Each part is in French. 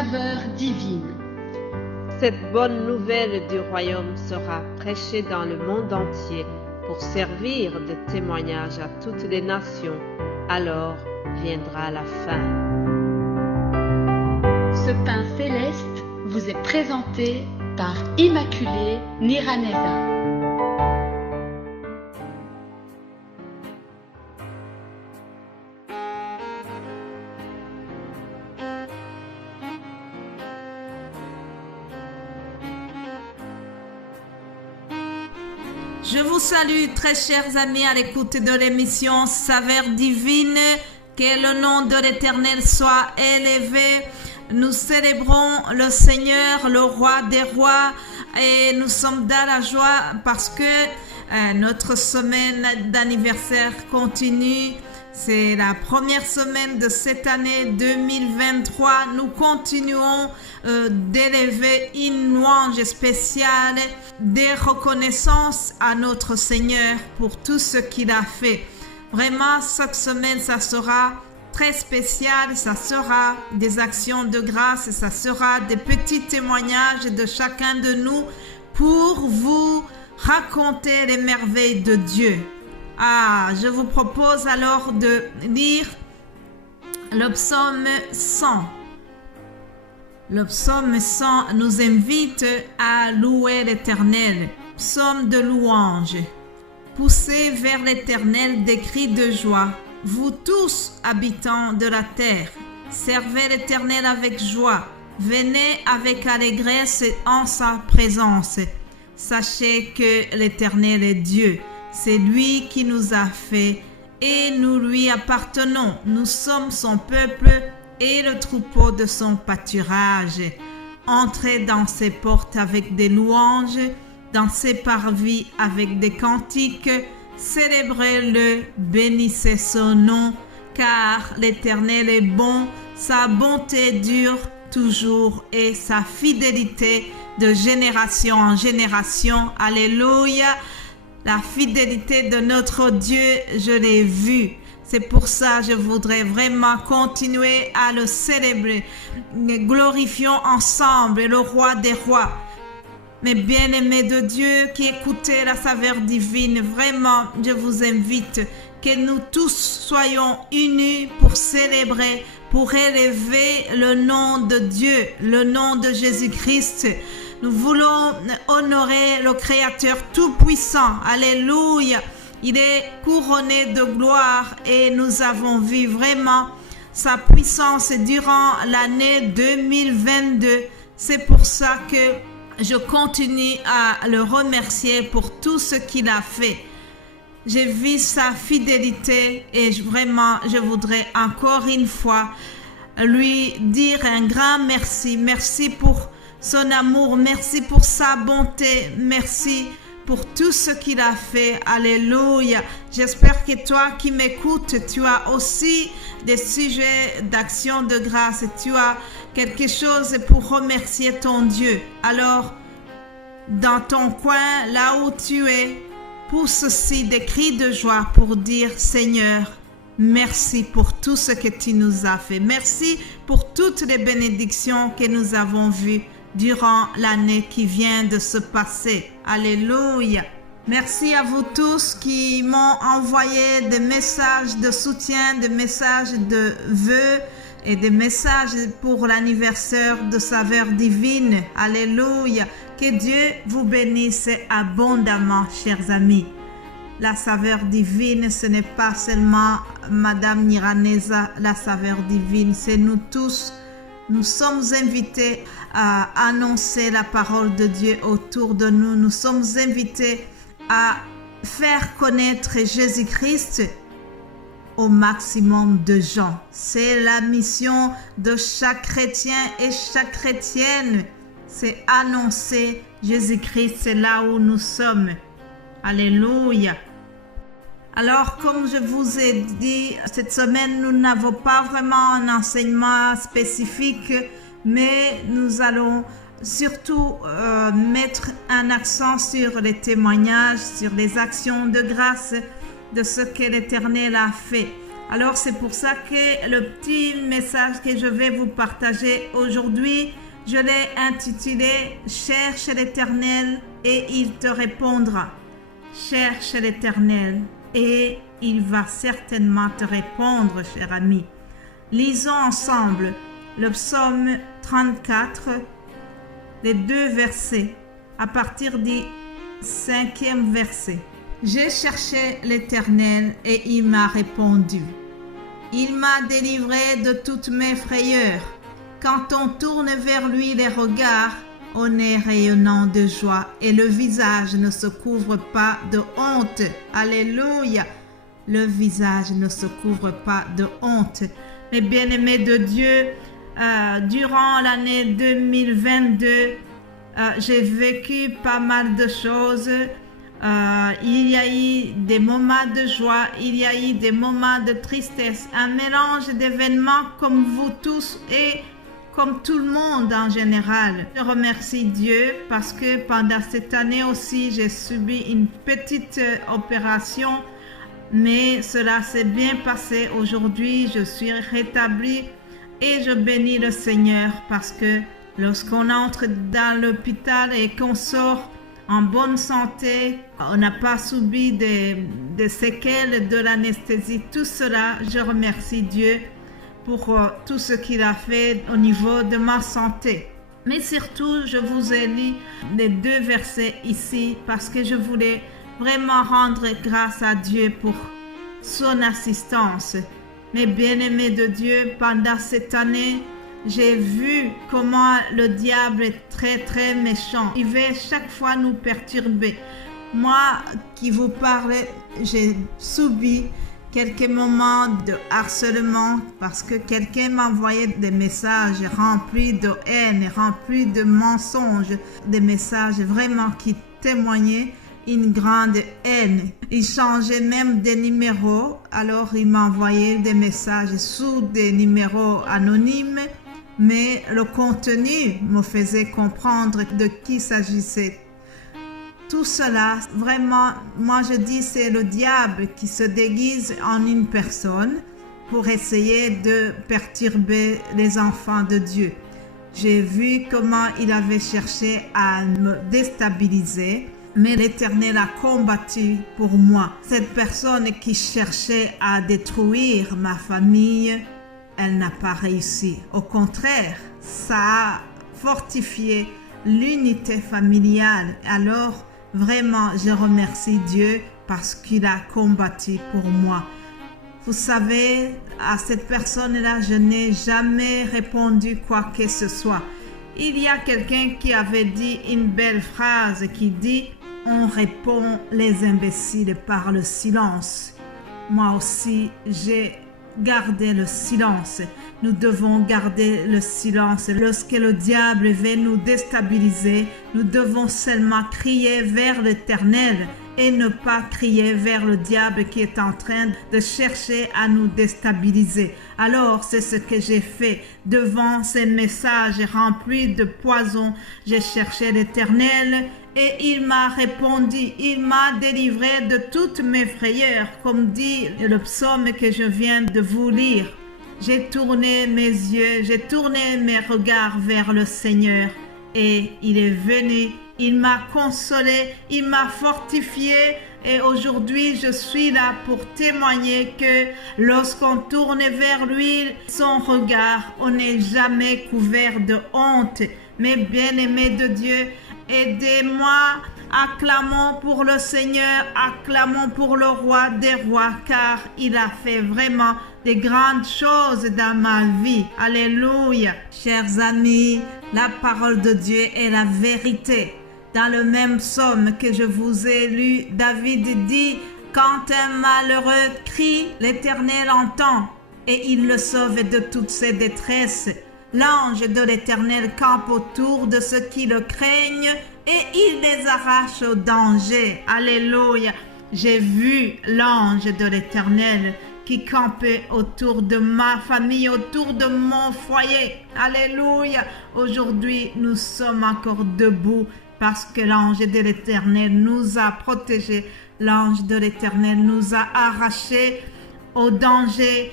saveur divine. Cette bonne nouvelle du royaume sera prêchée dans le monde entier pour servir de témoignage à toutes les nations. Alors viendra la fin. Ce pain céleste vous est présenté par Immaculée Niraneza. Je vous salue très chers amis à l'écoute de l'émission Saveur divine. Que le nom de l'Éternel soit élevé. Nous célébrons le Seigneur, le roi des rois, et nous sommes dans la joie parce que notre semaine d'anniversaire continue. C'est la première semaine de cette année 2023. Nous continuons d'élever une louange spéciale, des reconnaissances à notre Seigneur pour tout ce qu'il a fait. Vraiment, cette semaine, ça sera très spécial, ça sera des actions de grâce, ça sera des petits témoignages de chacun de nous pour vous raconter les merveilles de Dieu. Je vous propose alors de lire le psaume 100. Le psaume 100 nous invite à louer l'Éternel. Psaume de louange. Poussez vers l'Éternel des cris de joie, vous tous habitants de la terre. Servez l'Éternel avec joie. Venez avec allégresse en sa présence. Sachez que l'Éternel est Dieu. C'est lui qui nous a fait et nous lui appartenons. Nous sommes son peuple et le troupeau de son pâturage. Entrez dans ses portes avec des louanges, dans ses parvis avec des cantiques. Célébrez-le, bénissez son nom, car l'Éternel est bon, sa bonté dure toujours et sa fidélité de génération en génération. Alléluia! La fidélité de notre Dieu, je l'ai vue. C'est pour ça que je voudrais vraiment continuer à le célébrer. Glorifions ensemble le roi des rois. Mes bien-aimés de Dieu qui écoutez la saveur divine, vraiment, je vous invite que nous tous soyons unis pour célébrer, pour élever le nom de Dieu, le nom de Jésus-Christ. Nous voulons honorer le Créateur Tout-Puissant. Alléluia. Il est couronné de gloire et nous avons vu vraiment sa puissance durant l'année 2022. C'est pour ça que je continue à le remercier pour tout ce qu'il a fait. J'ai vu sa fidélité et vraiment, je voudrais encore une fois lui dire un grand merci. Merci pour son amour, merci pour sa bonté, merci pour tout ce qu'il a fait. Alléluia. J'espère que toi qui m'écoutes, tu as aussi des sujets d'action de grâce. Tu as quelque chose pour remercier ton Dieu. Alors, dans ton coin, là où tu es, pousse aussi des cris de joie pour dire Seigneur, merci pour tout ce que tu nous as fait. Merci pour toutes les bénédictions que nous avons vues durant l'année qui vient de se passer. Alléluia. Merci à vous tous qui m'ont envoyé des messages de soutien, des messages de vœux et des messages pour l'anniversaire de Saveur divine. Alléluia. Que Dieu vous bénisse abondamment, chers amis. La saveur divine, ce n'est pas seulement Madame Niraneza, la saveur divine, c'est nous tous. Nous sommes invités à annoncer la parole de Dieu autour de nous. Nous sommes invités à faire connaître Jésus-Christ au maximum de gens. C'est la mission de chaque chrétien et chaque chrétienne. C'est annoncer Jésus-Christ, c'est là où nous sommes. Alléluia. Alors, comme je vous ai dit, cette semaine, nous n'avons pas vraiment un enseignement spécifique, mais nous allons surtout mettre un accent sur les témoignages, sur les actions de grâce de ce que l'Éternel a fait. Alors c'est pour ça que le petit message que je vais vous partager aujourd'hui, je l'ai intitulé « Cherche l'Éternel et il te répondra ». Cherche l'Éternel et il va certainement te répondre, cher ami. Lisons ensemble le psaume 34, les 2 versets, à partir du 5e verset. J'ai cherché l'Éternel et il m'a répondu. Il m'a délivré de toutes mes frayeurs. Quand on tourne vers lui les regards, on est rayonnant de joie et le visage ne se couvre pas de honte. Alléluia! Le visage ne se couvre pas de honte. Mes bien-aimés de Dieu, durant l'année 2022, j'ai vécu pas mal de choses. Il y a eu des moments de joie, il y a eu des moments de tristesse, un mélange d'événements comme vous tous et comme tout le monde en général. Je remercie Dieu parce que pendant cette année aussi, j'ai subi une petite opération, mais cela s'est bien passé. Aujourd'hui, je suis rétablie et je bénis le Seigneur parce que lorsqu'on entre dans l'hôpital et qu'on sort en bonne santé, on n'a pas subi des séquelles de l'anesthésie. Tout cela, je remercie Dieu pour tout ce qu'il a fait au niveau de ma santé. Mais surtout, je vous ai lu les 2 versets ici parce que je voulais vraiment rendre grâce à Dieu pour son assistance. Mes bien-aimés de Dieu, pendant cette année, j'ai vu comment le diable est très méchant. Il veut chaque fois nous perturber. Moi qui vous parle, j'ai subi quelques moments de harcèlement parce que quelqu'un m'envoyait des messages remplis de haine, remplis de mensonges, des messages vraiment qui témoignaient une grande haine. Il changeait même des numéros, alors il m'envoyait des messages sous des numéros anonymes, mais le contenu me faisait comprendre de qui s'agissait. Tout cela, vraiment, moi je dis c'est le diable qui se déguise en une personne pour essayer de perturber les enfants de Dieu. J'ai vu comment il avait cherché à me déstabiliser, mais l'Éternel a combattu pour moi. Cette personne qui cherchait à détruire ma famille, elle n'a pas réussi. Au contraire, ça a fortifié l'unité familiale. Alors, vraiment, je remercie Dieu parce qu'il a combattu pour moi. Vous savez, à cette personne-là, je n'ai jamais répondu quoi que ce soit. Il y a quelqu'un qui avait dit une belle phrase qui dit « On répond les imbéciles par le silence ». Moi aussi, j'ai gardé le silence. Nous devons garder le silence. Lorsque le diable veut nous déstabiliser, nous devons seulement crier vers l'Éternel et ne pas crier vers le diable qui est en train de chercher à nous déstabiliser. Alors, c'est ce que j'ai fait. Devant ces messages remplis de poison, j'ai cherché l'Éternel et il m'a répondu. Il m'a délivré de toutes mes frayeurs, comme dit le psaume que je viens de vous lire. J'ai tourné mes yeux, j'ai tourné mes regards vers le Seigneur et il est venu. Il m'a consolé, il m'a fortifié et aujourd'hui je suis là pour témoigner que lorsqu'on tourne vers lui son regard, on n'est jamais couvert de honte. Mes bien-aimés de Dieu, aidez-moi, acclamons pour le Seigneur, acclamons pour le roi des rois car il a fait vraiment des grandes choses dans ma vie. Alléluia. Chers amis, la parole de Dieu est la vérité. Dans le même psaume que je vous ai lu, David dit « Quand un malheureux crie, l'Éternel entend et il le sauve de toutes ses détresses. L'ange de l'Éternel campe autour de ceux qui le craignent et il les arrache au danger. » Alléluia. J'ai vu l'ange de l'Éternel qui campait autour de ma famille, autour de mon foyer. Alléluia. Aujourd'hui, nous sommes encore debout parce que l'ange de l'Éternel nous a protégés. L'ange de l'Éternel nous a arrachés au danger.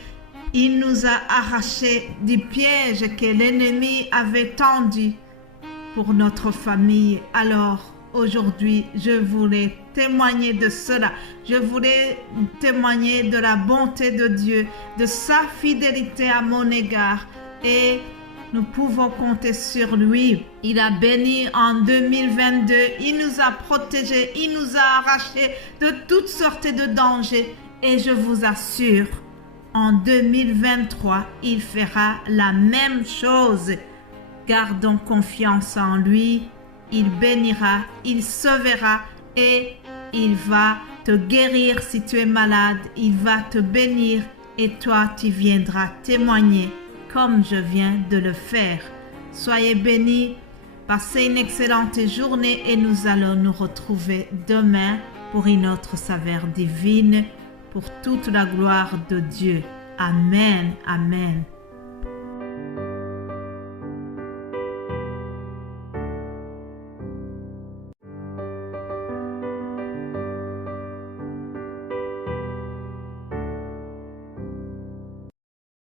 Il nous a arrachés du piège que l'ennemi avait tendu pour notre famille. Alors, aujourd'hui, je voulais témoigner de cela. Je voulais témoigner de la bonté de Dieu, de sa fidélité à mon égard. Et nous pouvons compter sur lui. Il a béni en 2022. Il nous a protégés. Il nous a arrachés de toutes sortes de dangers. Et je vous assure, en 2023, il fera la même chose. Gardons confiance en lui. Il bénira, il sauvera et il va te guérir si tu es malade. Il va te bénir et toi, tu viendras témoigner comme je viens de le faire. Soyez bénis, passez une excellente journée et nous allons nous retrouver demain pour une autre saveur divine, pour toute la gloire de Dieu. Amen, amen.